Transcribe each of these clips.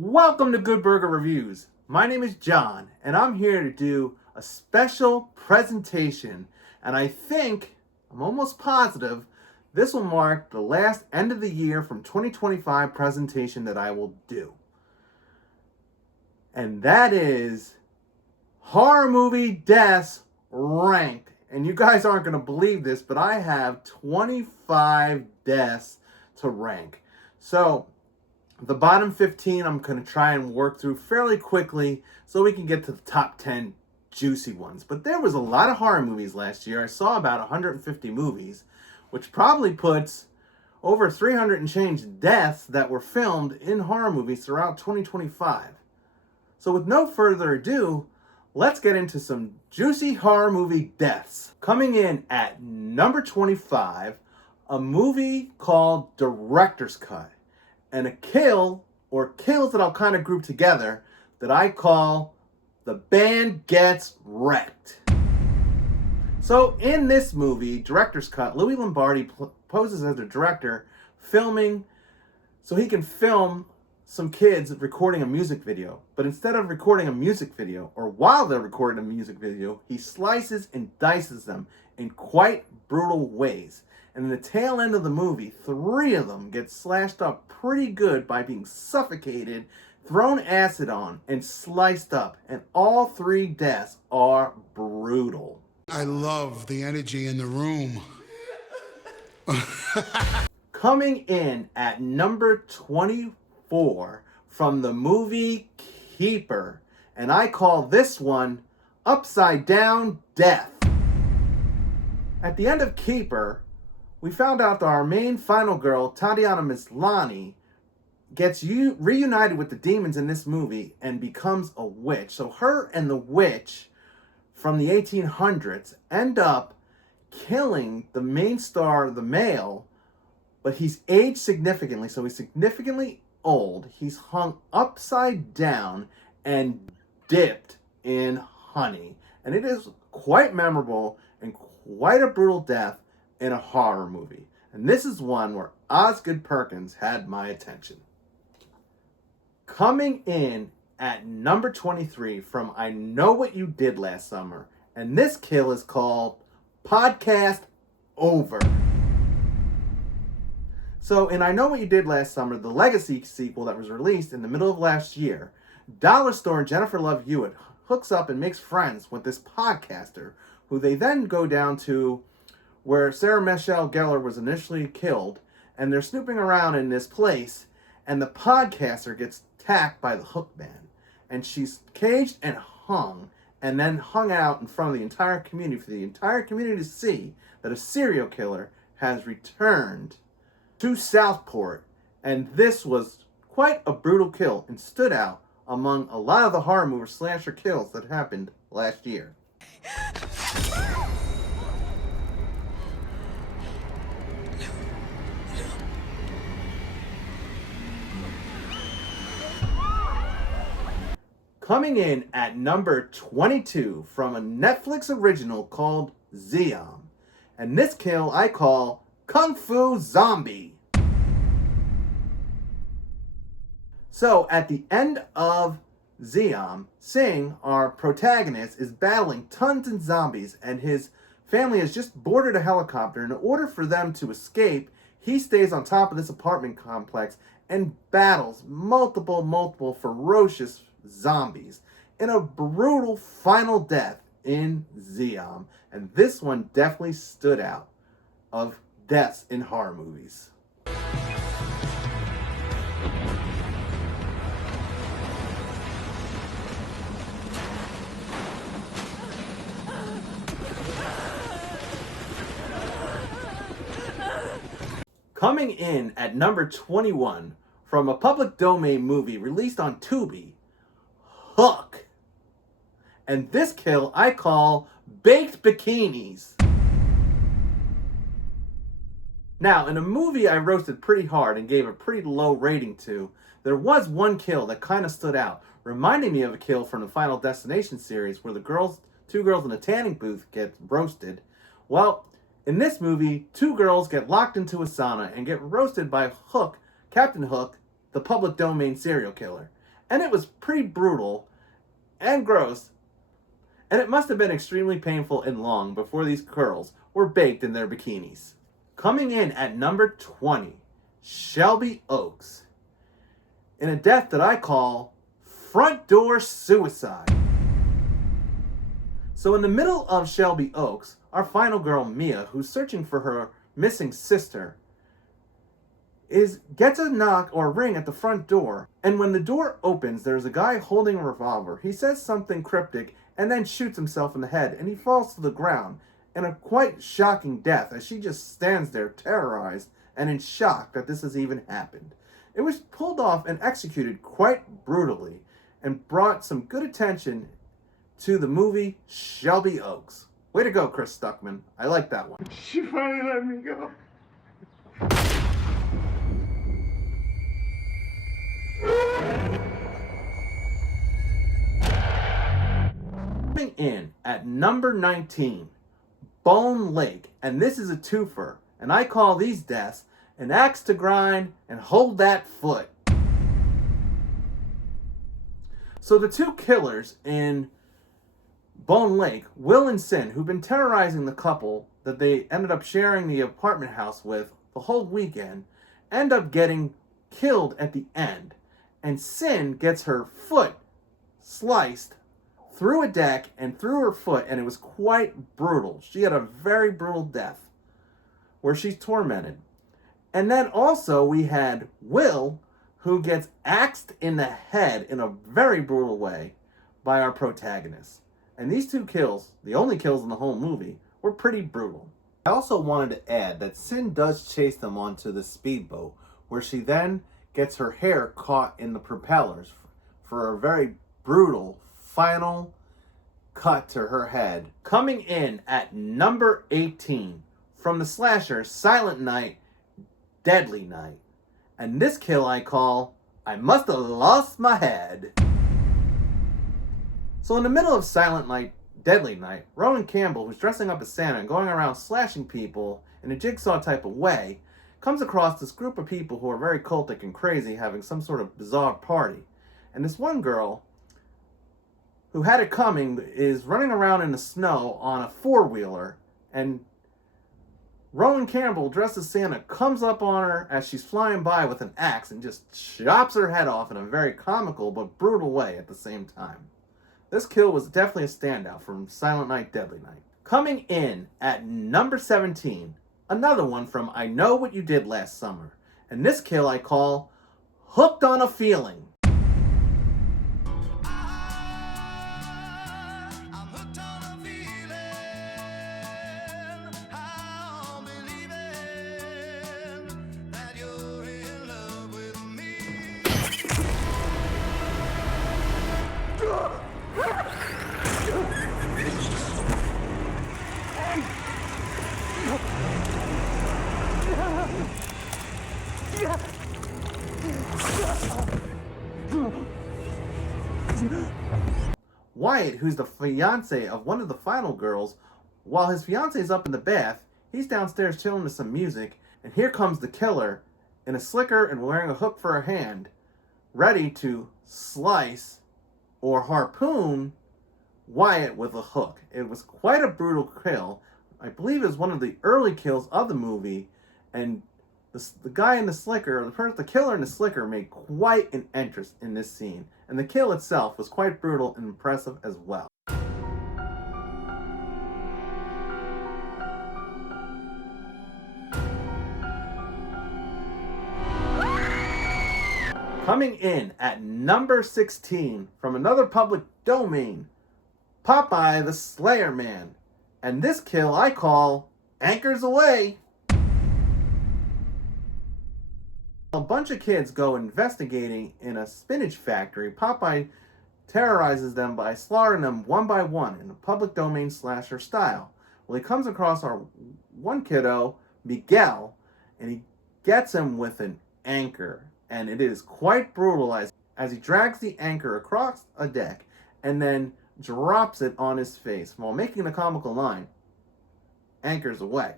Welcome to Good Burger Reviews. My name is John, and I'm here to do a special presentation. And I'm almost positive, this will mark the last end of the year from 2025 presentation that I will do. And that is horror movie deaths ranked. And you guys aren't going to believe this, but I have 25 deaths to rank. So the bottom 15 I'm going to try and work through fairly quickly so we can get to the top 10 juicy ones. But there was a lot of horror movies last year. I saw about 150 movies, which probably puts over 300 and change deaths that were filmed in horror movies throughout 2025. So with no further ado, let's get into some juicy horror movie deaths. Coming in at number 25, a movie called Director's Cut. And a kill, or kills that I'll kind of group together, that I call The Band Gets Wrecked. So in this movie, Director's Cut, Louis Lombardi poses as a director, filming so he can film some kids recording a music video. But instead of recording a music video, or while they're recording a music video, he slices and dices them in quite brutal ways. And in the tail end of the movie, 3 of them get slashed up pretty good by being suffocated, thrown acid on, and sliced up. And all 3 deaths are brutal. I love the energy in the room. Coming in at number 24 from the movie Keeper. And I call this one Upside Down Death. At the end of Keeper, we found out that our main final girl, Tatiana Maslany, gets reunited with the demons in this movie and becomes a witch. So her and the witch from the 1800s end up killing the main star, the male, but he's aged significantly, so he's significantly old. He's hung upside down and dipped in honey. And it is quite memorable and quite a brutal death in a horror movie. And this is one where Osgood Perkins had my attention. Coming in at number 23 from I Know What You Did Last Summer. And this kill is called Podcast Over. So in I Know What You Did Last Summer, the Legacy sequel that was released in the middle of last year, Dollar Store and Jennifer Love Hewitt hooks up and makes friends with this podcaster, who they then go down to where Sarah Michelle Gellar was initially killed, and they're snooping around in this place, and the podcaster gets attacked by the Hook Man, and she's caged and hung, and then hung out in front of the entire community for the entire community to see that a serial killer has returned to Southport. And this was quite a brutal kill and stood out among a lot of the horror movie slasher kills that happened last year. Coming in at number 22 from a Netflix original called Ziam. And this kill I call Kung Fu Zombie. So at the end of Ziam, Singh, our protagonist, is battling tons of zombies, and his family has just boarded a helicopter. In order for them to escape, he stays on top of this apartment complex and battles multiple ferocious zombies in a brutal final death in Ziam. And this one definitely stood out of deaths in horror movies. Coming in at number 21 from a public domain movie released on Tubi, Hook. And this kill I call Baked Bikinis. Now, in a movie I roasted pretty hard and gave a pretty low rating to, there was one kill that kind of stood out, reminding me of a kill from the Final Destination series where the 2 girls in a tanning booth get roasted. Well, in this movie, 2 girls get locked into a sauna and get roasted by Hook, Captain Hook, the public domain serial killer. And it was pretty brutal and gross, and it must have been extremely painful and long before these girls were baked in their bikinis. Coming in at number 20, Shelby Oaks, in a death that I call front door suicide. So in the middle of Shelby Oaks, our final girl, Mia, who's searching for her missing sister, gets a knock or a ring at the front door. And when the door opens, there's a guy holding a revolver. He says something cryptic and then shoots himself in the head, and he falls to the ground in a quite shocking death as she just stands there terrorized and in shock that this has even happened. It was pulled off and executed quite brutally and brought some good attention to the movie Shelby Oaks. Way to go, Chris Stuckman. I like that one. She finally let me go. Coming in at number 19, Bone Lake, and this is a twofer, and I call these deaths an axe to grind and hold that foot. So the two killers in Bone Lake, Will and Sin, who've been terrorizing the couple that they ended up sharing the apartment house with the whole weekend, end up getting killed at the end. And Sin gets her foot sliced through a deck and through her foot, and it was quite brutal. She had a very brutal death where she's tormented. And then also we had Will, who gets axed in the head in a very brutal way by our protagonist. And these two kills, the only kills in the whole movie, were pretty brutal. I also wanted to add that Sin does chase them onto the speedboat, where she then gets her hair caught in the propellers for a very brutal final cut to her head. Coming in at number 18 from the slasher Silent Night, Deadly Night. And this kill I call, I must have lost my head. So in the middle of Silent Night, Deadly Night, Rowan Campbell, who's dressing up as Santa and going around slashing people in a jigsaw type of way, comes across this group of people who are very cultic and crazy, having some sort of bizarre party. And this one girl, who had it coming, is running around in the snow on a four-wheeler, and Rowan Campbell, dressed as Santa, comes up on her as she's flying by with an axe and just chops her head off in a very comical but brutal way at the same time. This kill was definitely a standout from Silent Night, Deadly Night. Coming in at number 17, another one from I Know What You Did Last Summer. And this kill I call Hooked on a Feeling. Wyatt, who's the fiance of one of the final girls, while his fiance is up in the bath, he's downstairs chilling to some music, and here comes the killer in a slicker and wearing a hook for a hand, ready to slice or harpoon Wyatt with a hook. It was quite a brutal kill. I believe it was one of the early kills of the movie, and the guy in the slicker, the killer in the slicker, made quite an entrance in this scene, and the kill itself was quite brutal and impressive as well. Coming in at number 16 from another public domain, Popeye the Slayer Man. And this kill I call Anchors Away. A bunch of kids go investigating in a spinach factory. Popeye terrorizes them by slaughtering them one by one in a public domain slasher style. Well, he comes across our one kiddo, Miguel, and he gets him with an anchor. And it is quite brutal as he drags the anchor across a deck and then drops it on his face while making the comical line, "Anchors away."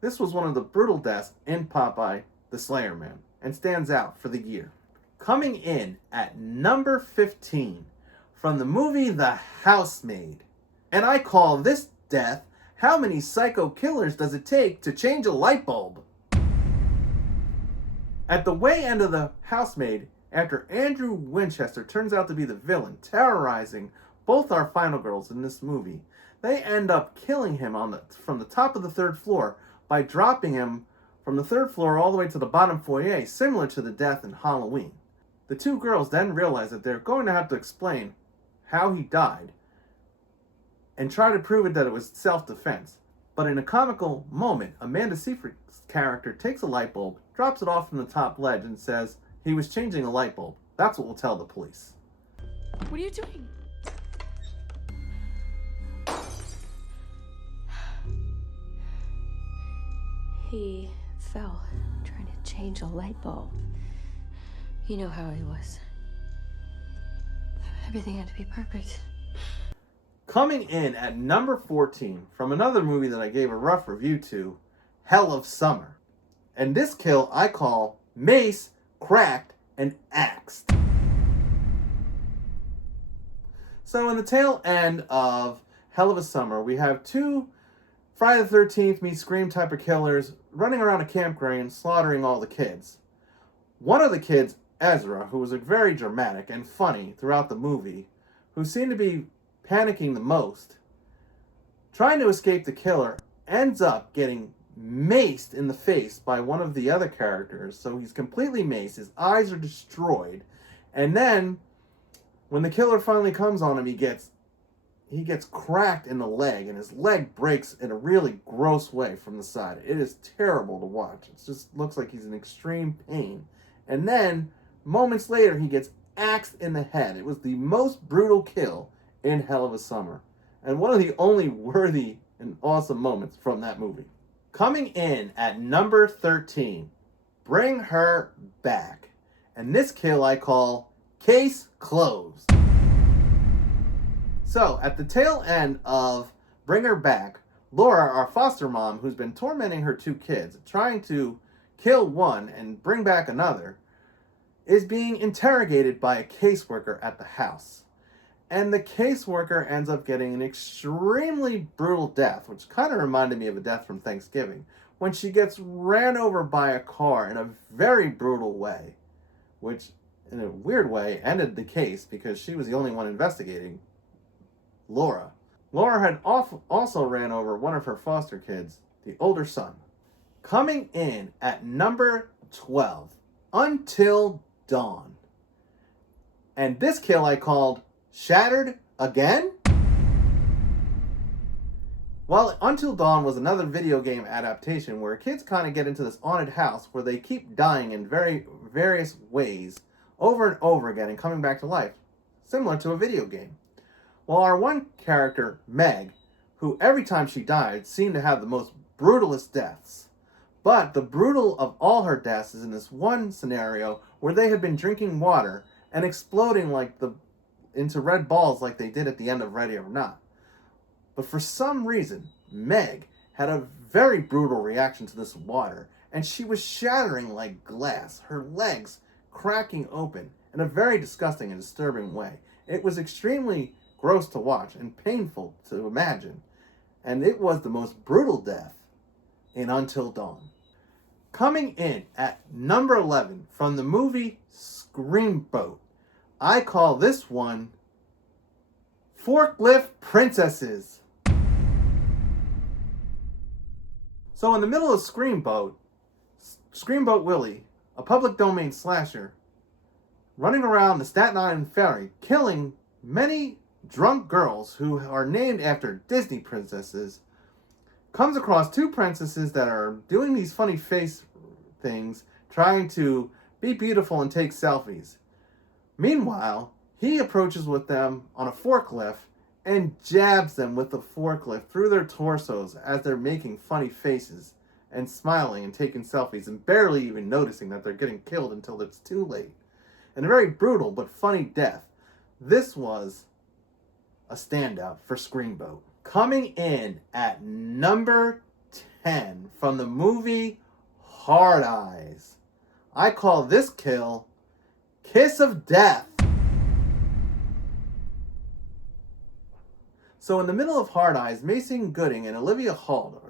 This was one of the brutal deaths in Popeye the Slayer Man and stands out for the year. Coming in at number 15 from the movie The Housemaid. And I call this death, how many psycho killers does it take to change a light bulb? At the way end of The Housemaid, after Andrew Winchester turns out to be the villain, terrorizing both our final girls in this movie, they end up killing him from the top of the 3rd floor by dropping him from the 3rd floor all the way to the bottom foyer, similar to the death in Halloween. The 2 girls then realize that they're going to have to explain how he died and try to prove it that it was self-defense. But in a comical moment, Amanda Seyfried's character takes a light bulb, drops it off from the top ledge, and says he was changing a light bulb. That's what will tell the police. What are you doing? He fell trying to change a light bulb. You know how he was. Everything had to be perfect. Coming in at number 14 from another movie that I gave a rough review to, Hell of Summer. And this kill I call Mace, Cracked, and Axed. So in the tail end of Hell of a Summer, we have 2 Friday the 13th meets Scream type of killers running around a campground slaughtering all the kids. One of the kids, Ezra, who was very dramatic and funny throughout the movie, who seemed to be panicking the most, trying to escape the killer, ends up getting maced in the face by one of the other characters. So he's completely maced, his eyes are destroyed, and then when the killer finally comes on him, he gets cracked in the leg, and his leg breaks in a really gross way from the side. It is terrible to watch. It just looks like he's in extreme pain. And then moments later, he gets axed in the head. It was the most brutal kill in Hell of a Summer, and one of the only worthy and awesome moments from that movie. Coming in at number 13, Bring Her Back. And this kill I call Case Closed. So, at the tail end of Bring Her Back, Laura, our foster mom, who's been tormenting her 2 kids, trying to kill one and bring back another, is being interrogated by a caseworker at the house. And the caseworker ends up getting an extremely brutal death, which kind of reminded me of a death from Thanksgiving, when she gets ran over by a car in a very brutal way, which, in a weird way, ended the case because she was the only one investigating Laura. Laura had also ran over one of her foster kids, the older son. Coming in at number 12, Until Dawn. And this kill I called Shattered Again? Well, Until Dawn was another video game adaptation where kids kind of get into this haunted house where they keep dying in various ways over and over again and coming back to life, similar to a video game. Well, our one character, Meg, who every time she died seemed to have the most brutalest deaths. But the brutal of all her deaths is in this one scenario where they had been drinking water and exploding into red balls like they did at the end of Ready or Not. But for some reason, Meg had a very brutal reaction to this water, and she was shattering like glass, her legs cracking open in a very disgusting and disturbing way. It was extremely gross to watch and painful to imagine, and it was the most brutal death in Until Dawn. Coming in at number 11 from the movie ScreamBoat, I call this one Forklift Princesses. So in the middle of ScreamBoat Willie, a public domain slasher, running around the Staten Island ferry, killing many drunk girls who are named after Disney princesses, comes across 2 princesses that are doing these funny face things, trying to be beautiful and take selfies. Meanwhile, he approaches with them on a forklift and jabs them with the forklift through their torsos as they're making funny faces and smiling and taking selfies and barely even noticing that they're getting killed until it's too late. And a very brutal but funny death. This was a standout for ScreamBoat. Coming in at number 10 from the movie Hard Eyes, I call this kill Kiss of Death. So in the middle of Hard Eyes, Mason Gooding and Olivia Hall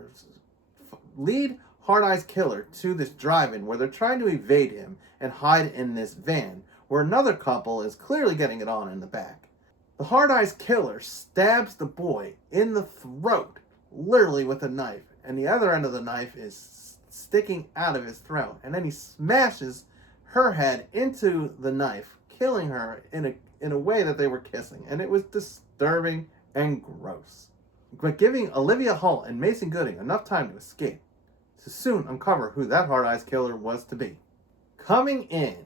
lead Hard Eyes killer to this drive-in where they're trying to evade him and hide in this van where another couple is clearly getting it on in the back. The Hard Eyes killer stabs the boy in the throat, literally with a knife, and the other end of the knife is sticking out of his throat, and then he smashes her head into the knife, killing her in a way that they were kissing, and it was disturbing and gross, but giving Olivia Hull and Mason Gooding enough time to escape to soon uncover who that Hard Eyes killer was to be. Coming in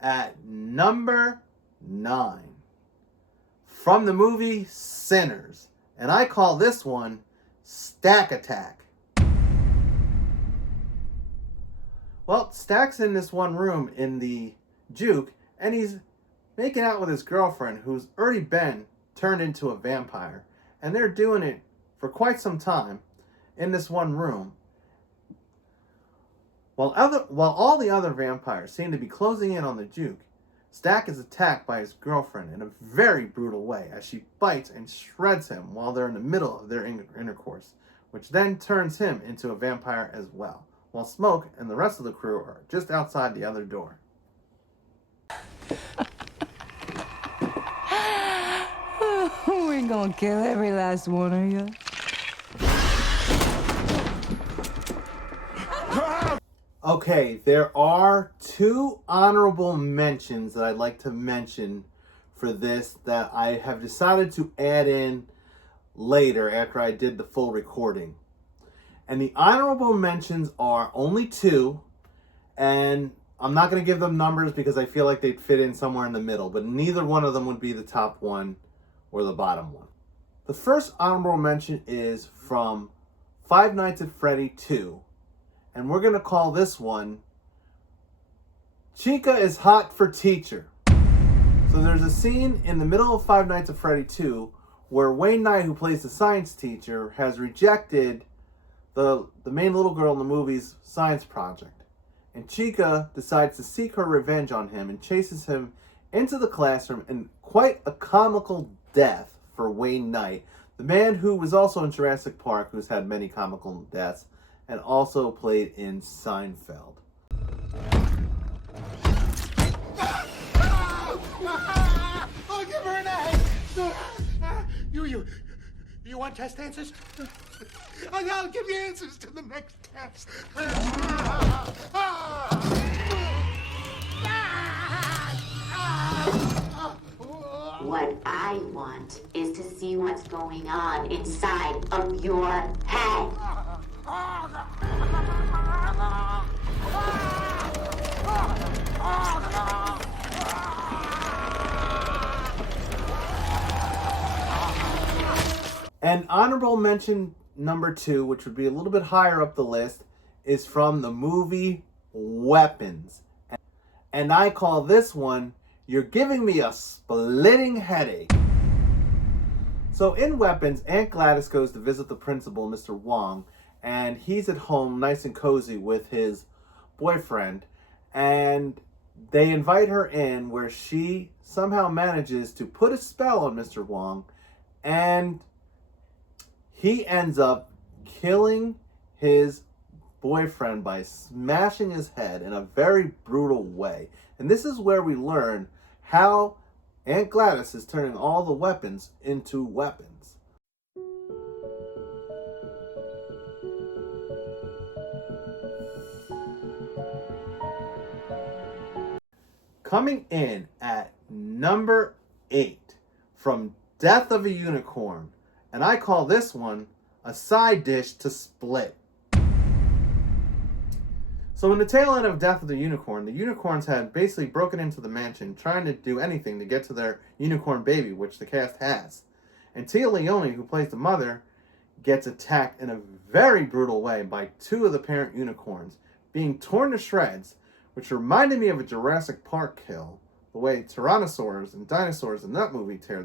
at number 9 from the movie Sinners, and I call this one Stack Attack. Well, Stack's in this one room in the juke, and he's making out with his girlfriend who's already been turned into a vampire, and they're doing it for quite some time in this one room. While all the other vampires seem to be closing in on the juke, Stack is attacked by his girlfriend in a very brutal way as she bites and shreds him while they're in the middle of their intercourse, which then turns him into a vampire as well, while Smoke and the rest of the crew are just outside the other door. We're gonna kill every last one of you. Okay, there are 2 honorable mentions that I'd like to mention for this that I have decided to add in later after I did the full recording. And the honorable mentions are only 2, and I'm not going to give them numbers because I feel like they'd fit in somewhere in the middle, but neither one of them would be the top one or the bottom one. The first honorable mention is from Five Nights at Freddy 2, and we're going to call this one Chica is Hot for Teacher. So there's a scene in the middle of Five Nights at Freddy 2 where Wayne Knight, who plays the science teacher, has rejected the main little girl in the movie's science project. And Chica decides to seek her revenge on him and chases him into the classroom in quite a comical death for Wayne Knight, the man who was also in Jurassic Park, who's had many comical deaths, and also played in Seinfeld. I'll give her an A. You want test answers? I'll give you answers to the next test. What I want is to see what's going on inside of your head. And honorable mention number 2, which would be a little bit higher up the list, is from the movie Weapons. And I call this one, You're Giving Me a Splitting Headache. So in Weapons, Aunt Gladys goes to visit the principal, Mr. Wong, and he's at home nice and cozy with his boyfriend, and they invite her in where she somehow manages to put a spell on Mr. Wong, and he ends up killing his boyfriend by smashing his head in a very brutal way. And this is where we learn how Aunt Gladys is turning all the weapons into weapons. Coming in at number 8 from Death of a Unicorn, and I call this one a side dish to Split. So in the tail end of Death of the Unicorn, the unicorns had basically broken into the mansion trying to do anything to get to their unicorn baby, which the cast has. And Tia Leone, who plays the mother, gets attacked in a very brutal way by 2 of the parent unicorns, being torn to shreds, which reminded me of a Jurassic Park kill, the way tyrannosaurs and dinosaurs in that movie tear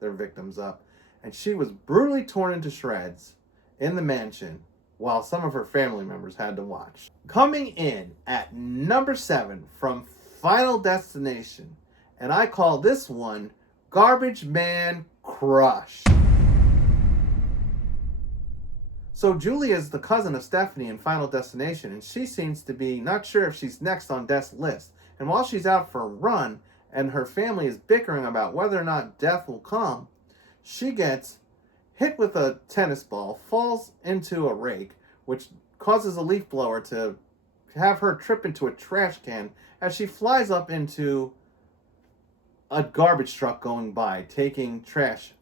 their victims up. And she was brutally torn into shreds in the mansion while some of her family members had to watch. Coming in at number 7 from Final Destination. And I call this one Garbage Man Crush. So Julia is the cousin of Stephanie in Final Destination, and she seems to be not sure if she's next on Death's list. And while she's out for a run, and her family is bickering about whether or not Death will come, she gets hit with a tennis ball, falls into a rake, which causes a leaf blower to have her trip into a trash can as she flies up into a garbage truck going by, taking trash.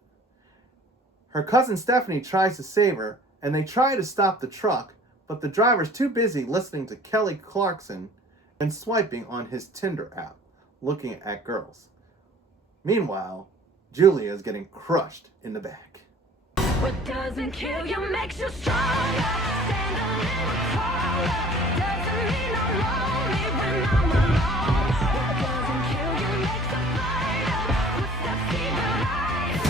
Her cousin Stephanie tries to save her, and they try to stop the truck, but the driver's too busy listening to Kelly Clarkson and swiping on his Tinder app, looking at girls. Meanwhile, Julia is getting crushed in the back. What doesn't kill you makes you stronger. Stand a little taller. Doesn't mean I'm lonely when I'm alone. What doesn't kill you makes a fighter. Footsteps keep the light.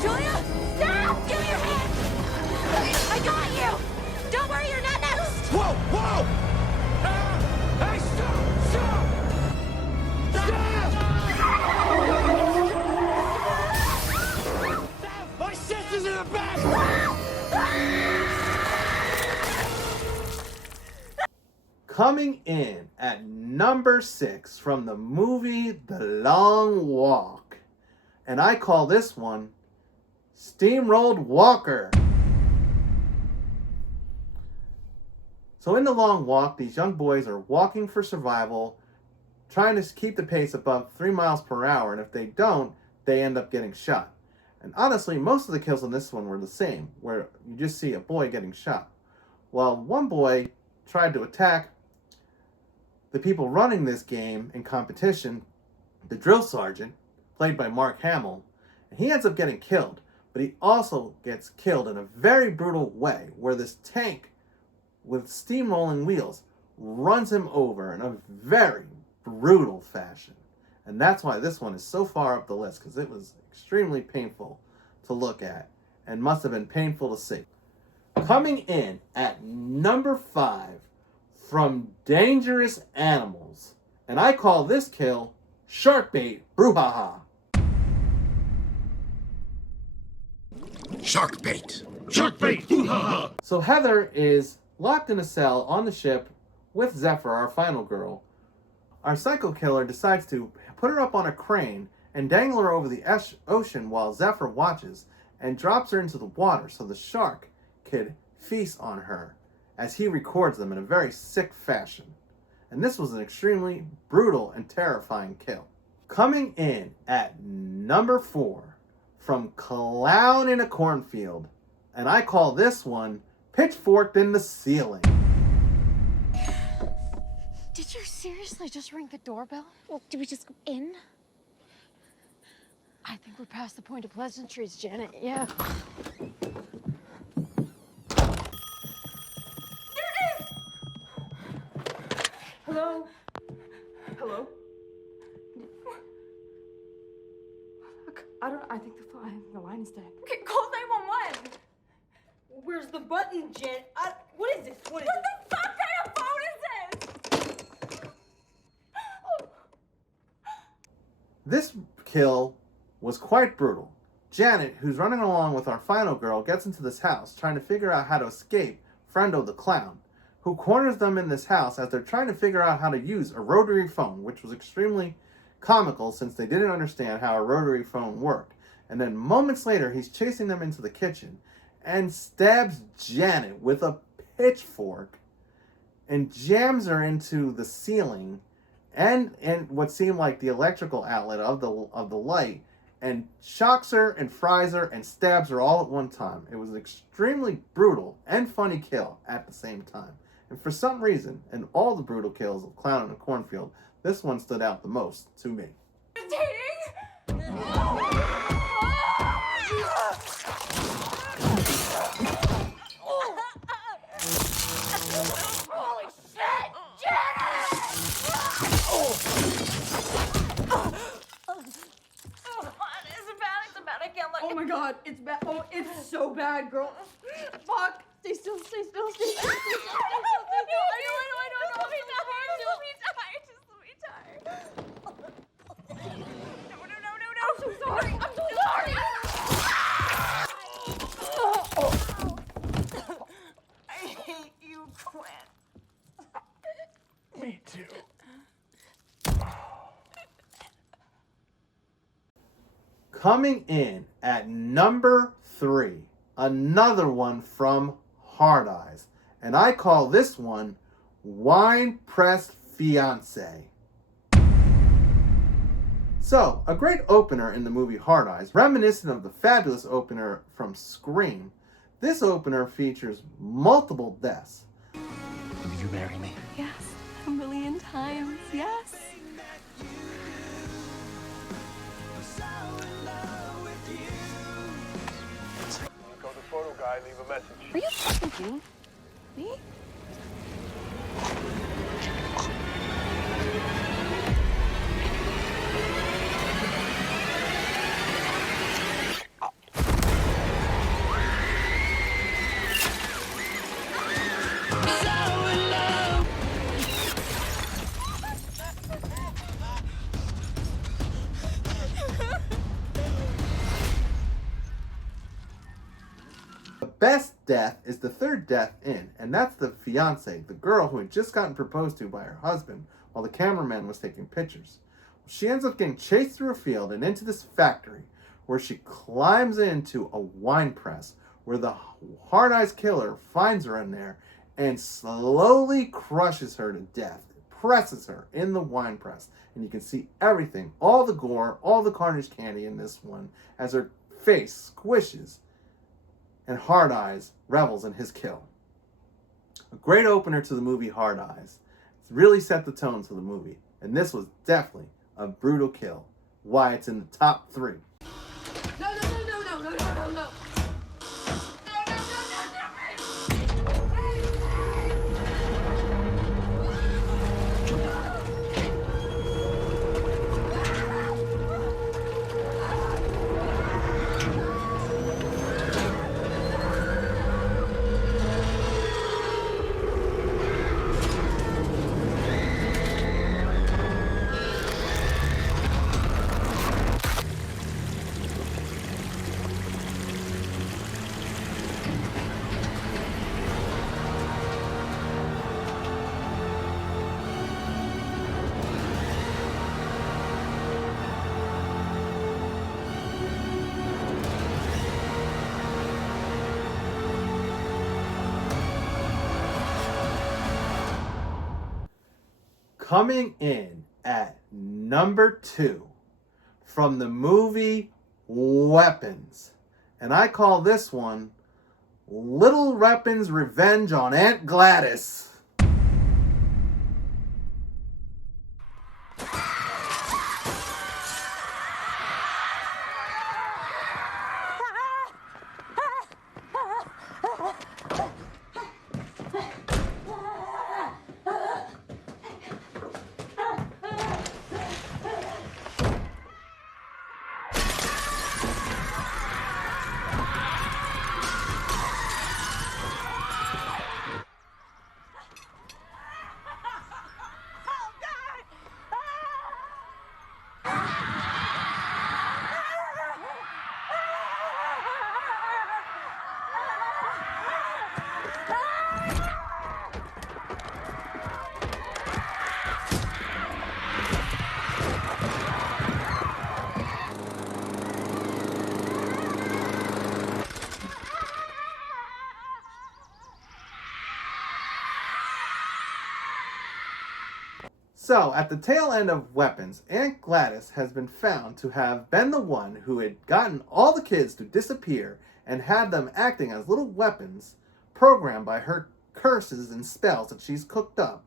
Julia! Stop! Give me your hand! I got you! Don't worry, you're not next! Whoa! Whoa! Hey, stop! Stop! My sister's in the back! Coming in at number 6 from the movie The Long Walk. And I call this one Steamrolled Walker. So in The Long Walk, these young boys are walking for survival, trying to keep the pace above 3 miles per hour, and if they don't, they end up getting shot. And honestly, most of the kills in this one were the same, where you just see a boy getting shot. Well, one boy tried to attack the people running this game in competition, the drill sergeant, played by Mark Hamill, and he ends up getting killed. But he also gets killed in a very brutal way, where this tank with steamrolling wheels runs him over in a very brutal fashion. And that's why this one is so far up the list, because it was extremely painful to look at and must have been painful to see. Coming in at number 5 from Dangerous Animals, and I call this kill Shark Bait Brouhaha. Shark bait! Shark bait! Hoo-ha-ha! So Heather is locked in a cell on the ship with Zephyr, our final girl. Our psycho killer decides to put her up on a crane and dangle her over the ocean while Zephyr watches, and drops her into the water so the shark could feast on her as he records them in a very sick fashion. And this was an extremely brutal and terrifying kill. Coming in at number 4 from Clown in a Cornfield, and I call this one Pitchforked in the Ceiling. Did you seriously just ring the doorbell? Well, did we just go in? I think we're past the point of pleasantries, Janet. Yeah. Hello? Hello? I think the line is dead. Okay, call 911. Where's the button, Jen? What is this? What the fuck kind of phone is this? This kill was quite brutal. Janet, who's running along with our final girl, gets into this house trying to figure out how to escape Friendo the clown, who corners them in this house as they're trying to figure out how to use a rotary phone, which was extremely comical since they didn't understand how a rotary phone worked. And then moments later, he's chasing them into the kitchen and stabs Janet with a pitchfork and jams her into the ceiling and what seemed like the electrical outlet of the light, and shocks her and fries her and stabs her all at one time. It was an extremely brutal and funny kill at the same time. And for some reason, in all the brutal kills of Clown in a Cornfield, this one stood out the most to me. Holy shit! Janet! Is it bad? It's bad. I can't look. Oh my god, it's bad. Oh, it's so bad, girl. Fuck. Stay still, stay still, stay still, stay still, stay still, stay still. I know. Just let me die. No. I'm so sorry. I hate you, Quinn. Me too. Coming in at number 3, another one from Hard Eyes. And I call this one Wine Pressed Fiancé. So, a great opener in the movie Hard Eyes, reminiscent of the fabulous opener from Scream. This opener features multiple deaths. Will you marry me? Yes, a million times, yes. Call the photo guy and leave a message. Are you fucking kidding me? The best death is the third death in, and that's the fiancée, the girl who had just gotten proposed to by her husband while the cameraman was taking pictures. She ends up getting chased through a field and into this factory where she climbs into a wine press where the Hard Eyes killer finds her in there and slowly crushes her to death, presses her in the wine press. And you can see everything, all the gore, all the carnage candy in this one as her face squishes and Hard Eyes revels in his kill. A great opener to the movie Hard Eyes. It's really set the tone to the movie, and this was definitely a brutal kill. Why it's in the top 3. No. Coming in at number 2 from the movie Weapons. And I call this one Little Weapons Revenge on Aunt Gladys. So, at the tail end of Weapons, Aunt Gladys has been found to have been the one who had gotten all the kids to disappear and had them acting as little weapons programmed by her curses and spells that she's cooked up,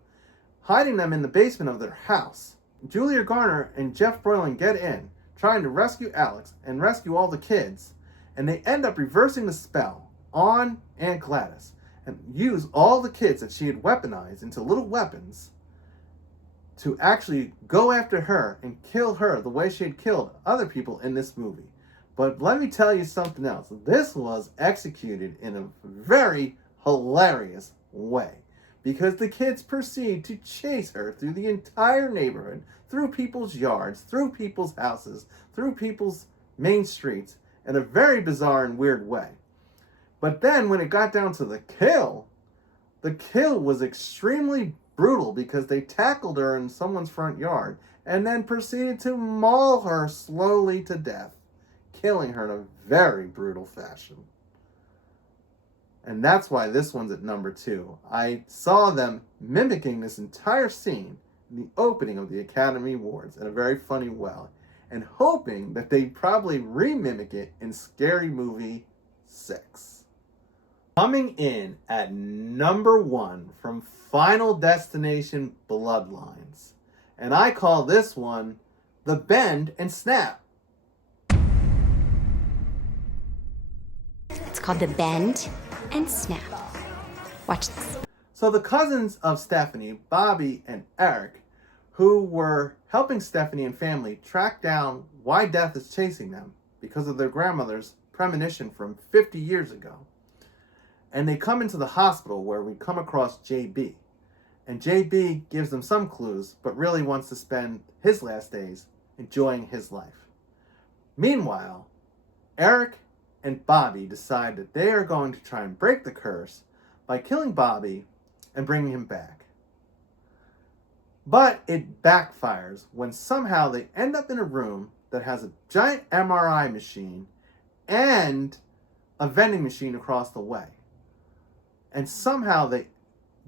hiding them in the basement of their house. Julia Garner and Jeff Brolin get in, trying to rescue Alex and rescue all the kids, and they end up reversing the spell on Aunt Gladys and use all the kids that she had weaponized into little weapons to actually go after her and kill her the way she had killed other people in this movie. But let me tell you something else. This was executed in a very hilarious way, because the kids proceed to chase her through the entire neighborhood, through people's yards, through people's houses, through people's main streets, in a very bizarre and weird way. But then when it got down to the kill was extremely brutal, because they tackled her in someone's front yard and then proceeded to maul her slowly to death, killing her in a very brutal fashion. And that's why this one's at number 2. I saw them mimicking this entire scene in the opening of the Academy Awards in a very funny way, and hoping that they'd probably remimic it in Scary Movie 6. Coming in at number 1 from Final Destination Bloodlines. And I call this one The Bend and Snap. It's called The Bend and Snap. Watch this. So the cousins of Stephanie, Bobby and Eric, who were helping Stephanie and family track down why death is chasing them because of their grandmother's premonition from 50 years ago. And they come into the hospital where we come across JB. And JB gives them some clues, but really wants to spend his last days enjoying his life. Meanwhile, Eric and Bobby decide that they are going to try and break the curse by killing Bobby and bringing him back. But it backfires when somehow they end up in a room that has a giant MRI machine and a vending machine across the way. And somehow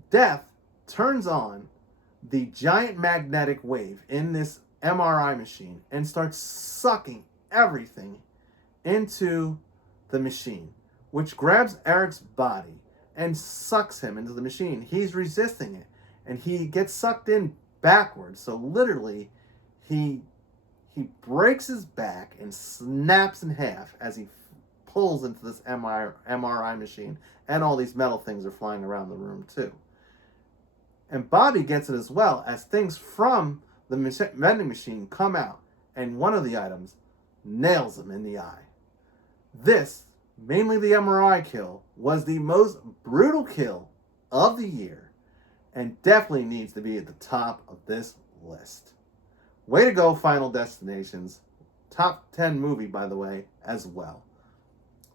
death turns on the giant magnetic wave in this MRI machine and starts sucking everything into the machine, which grabs Eric's body and sucks him into the machine. He's resisting it, and he gets sucked in backwards. So literally, he breaks his back and snaps in half as he pulls into this MRI machine, and all these metal things are flying around the room too. And Bobby gets it as well, as things from the vending machine come out, and one of the items nails him in the eye. This, mainly the MRI kill, was the most brutal kill of the year, and definitely needs to be at the top of this list. Way to go, Final Destinations. Top 10 movie, by the way, as well.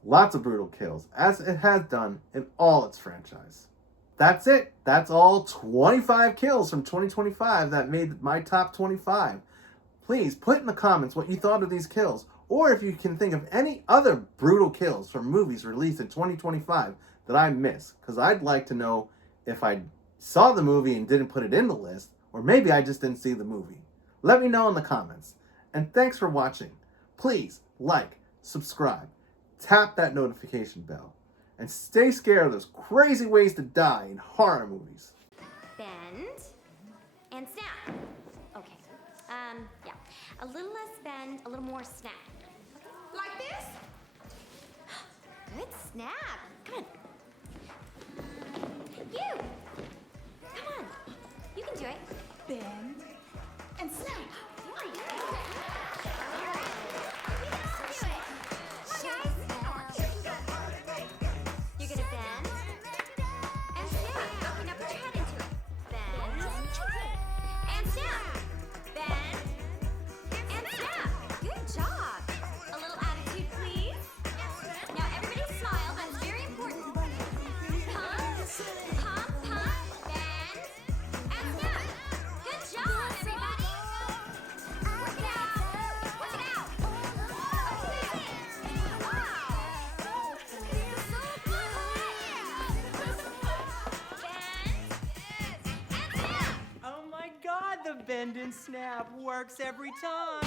Lots of brutal kills, as it has done in all its franchise. That's it. That's all 25 kills from 2025 that made my top 25. Please put in the comments what you thought of these kills, or if you can think of any other brutal kills from movies released in 2025 that I missed, because I'd like to know if I saw the movie and didn't put it in the list, or maybe I just didn't see the movie. Let me know in the comments. And thanks for watching. Please like, subscribe, tap that notification bell, and stay scared of those crazy ways to die in horror movies. Bend and snap. Okay. Yeah. A little less bend, a little more snap. Like this? Good snap. Come on. You. Come on. You can do it. Bend and snap. You're gonna bend and snap. Okay, now put your head into it. Bend and snap. Bend and snap. Good job. A little attitude, please. Now everybody smile. That's very important. Pump, pump, pump. Bend and snap. Good job, everybody. Work it out. Work it out. Okay. Wow. So good. Oh my God, the bend and snap works every time.